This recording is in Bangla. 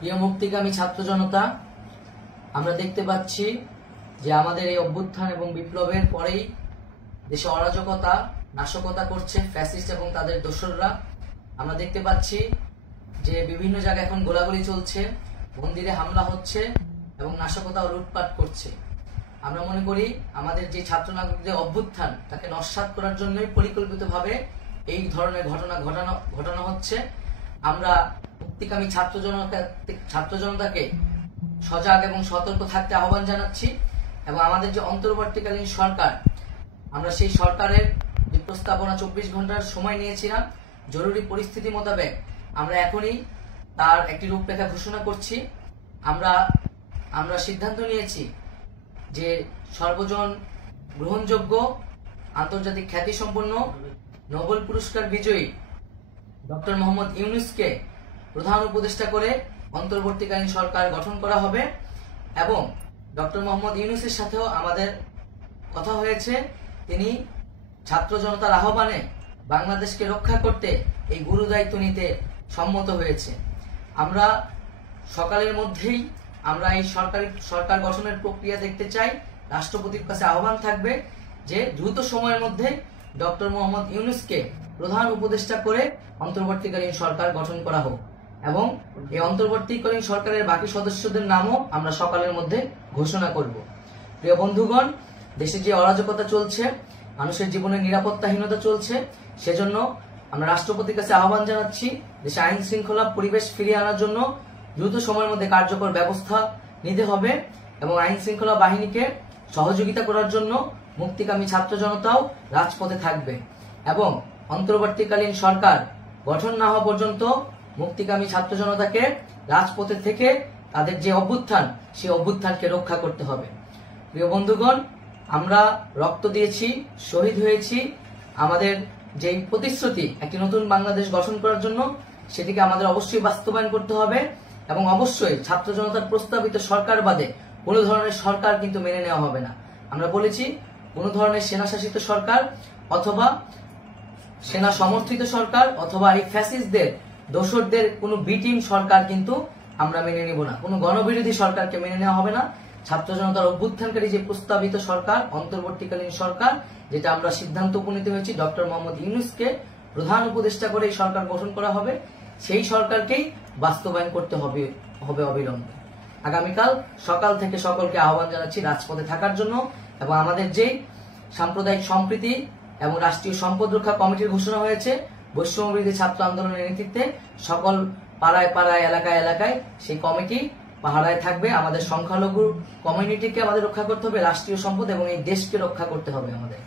প্রিয় মুক্তিকামী ছাত্র জনতা, আমরা দেখতে পাচ্ছি যে আমাদের এই অভ্যুত্থান এবং বিপ্লবের পরেই দেশে অরাজকতা নাশকতা করছে ফ্যাসিস্ট এবং তাদের দোসররা। আমরা দেখতে পাচ্ছি যে বিভিন্ন জায়গায় এখন গোলাগুলি চলছে, মন্দিরে হামলা হচ্ছে এবং নাশকতা ও লুটপাট করছে। আমরা মনে করি আমাদের যে ছাত্র নাগরিকদের অভ্যুত্থান তাকে নস্যাৎ করার জন্যই পরিকল্পিতভাবে এই ধরনের ঘটনা হচ্ছে। আমরা মুক্তিকামী ছাত্র জনতাকে সজাগ এবং সতর্ক থাকতে আহ্বান জানাচ্ছি এবং আমাদের যে অন্তর্বর্তীকালীন সরকার, আমরা সেই সরকারের যে প্রস্তাবনা 24 ঘন্টার সময় নিয়েছিলাম, জরুরি পরিস্থিতি মোতাবেক আমরা এখনই তার একটি রূপরেখা ঘোষণা করছি। আমরা সিদ্ধান্ত নিয়েছি যে সর্বজন গ্রহণযোগ্য আন্তর্জাতিক খ্যাতিসম্পন্ন নোবেল পুরস্কার বিজয়ী ডক্টর মোহাম্মদ ইউনূসকে প্রধান উপদেষ্টা করে অন্তর্বর্তীকালীন সরকার গঠন করা হবে এবং ডক্টর মোহাম্মদ ইউনূসের সাথেও আমাদের কথা হয়েছে। তিনি ছাত্র জনতার আহ্বানে বাংলাদেশকে রক্ষা করতে এই গুরু দায়িত্ব নিতে সম্মত হয়েছে। আমরা সকালের মধ্যেই আমরা এই সরকার গঠনের প্রক্রিয়া দেখতে চাই। রাষ্ট্রপতির কাছে আহ্বান থাকবে যে দ্রুত সময়ের মধ্যে ডক্টর মোহাম্মদ ইউনূসকে প্রধান উপদেষ্টা করে অন্তর্বর্তীকালীন সরকার গঠন করা হোক এবং এই অন্তর্বর্তীকালীন সরকারের বাকি সদস্যদের নামও আমরা সকালের মধ্যে ঘোষণা করব। প্রিয় বন্ধুগণ, দেশে যে অরাজকতা চলছে, মানুষের জীবনের নিরাপত্তাহীনতা চলছে, সেজন্য আমরা রাষ্ট্রপতির কাছে আহ্বান জানাচ্ছি দেশে আইন শৃঙ্খলা পরিবেশ ফিরিয়ে আনার জন্য দ্রুত সময়ের মধ্যে কার্যকর ব্যবস্থা নিতে হবে এবং আইন শৃঙ্খলা বাহিনীকে সহযোগিতা করার জন্য মুক্তিকামী ছাত্র জনতাও রাজপথে থাকবে এবং অন্তর্বর্তীকালীন সরকার গঠন না হওয়া পর্যন্ত মুক্তিকামী ছাত্র জনতাকে রাজপথে থেকে তাদের যে অভ্যুত্থান, সেই অভ্যুত্থানকে রক্ষা করতে হবে। প্রিয় বন্ধুগণ, আমরা রক্ত দিয়েছি, শহীদ হয়েছি। আমাদের যে প্রতিশ্রুতি একটি নতুন বাংলাদেশ গঠন করার জন্য, সেটিকে আমাদের অবশ্যই বাস্তবায়ন করতে হবে এবং অবশ্যই ছাত্র জনতার প্রস্তাবিত সরকার বাদে কোনো ধরনের সরকার কিন্তু মেনে নেওয়া হবে না। আমরা বলেছি কোনো ধরনের সেনাশাসিত সরকার অথবা সেনা সমর্থিত সরকার অথবা এই ফ্যাসিস্টদের দোসরদের কোনো বি টিম সরকার কিন্তু আমরা মেনে নিব না। কোনো গণবিরোধী সরকারকে মেনে নেওয়া হবে না। ছাত্র জনতার অভ্যুত্থানকারী যে প্রস্তাবিত সরকার, অন্তর্বর্তীকালীন সরকার, যেটা আমরা সিদ্ধান্ত উপনীত হয়েছি ডক্টর মোহাম্মদ ইউনূসকে প্রধান উপদেষ্টা করে এই সরকার গঠন করা হবে, সেই সরকারকেই বাস্তবায়ন করতে হবে অবিলম্বে। আগামীকাল সকাল থেকে সকলকে আহ্বান জানাচ্ছি রাজপথে থাকার জন্য এবং আমাদের যে সাম্প্রদায়িক সম্প্রীতি এবং রাষ্ট্রীয় সম্পদ রক্ষা কমিটির ঘোষণা হয়েছে বৈষম্যবিরোধী ছাত্র আন্দোলনের নেতৃত্বে, সকল পাড়ায় পাড়ায় এলাকায় এলাকায় সেই কমিটি পাহারায় থাকবে। আমাদের সংখ্যালঘু কমিউনিটিকে আমাদের রক্ষা করতে হবে, রাষ্ট্রীয় সম্পদ এবং এই দেশকে রক্ষা করতে হবে আমাদের।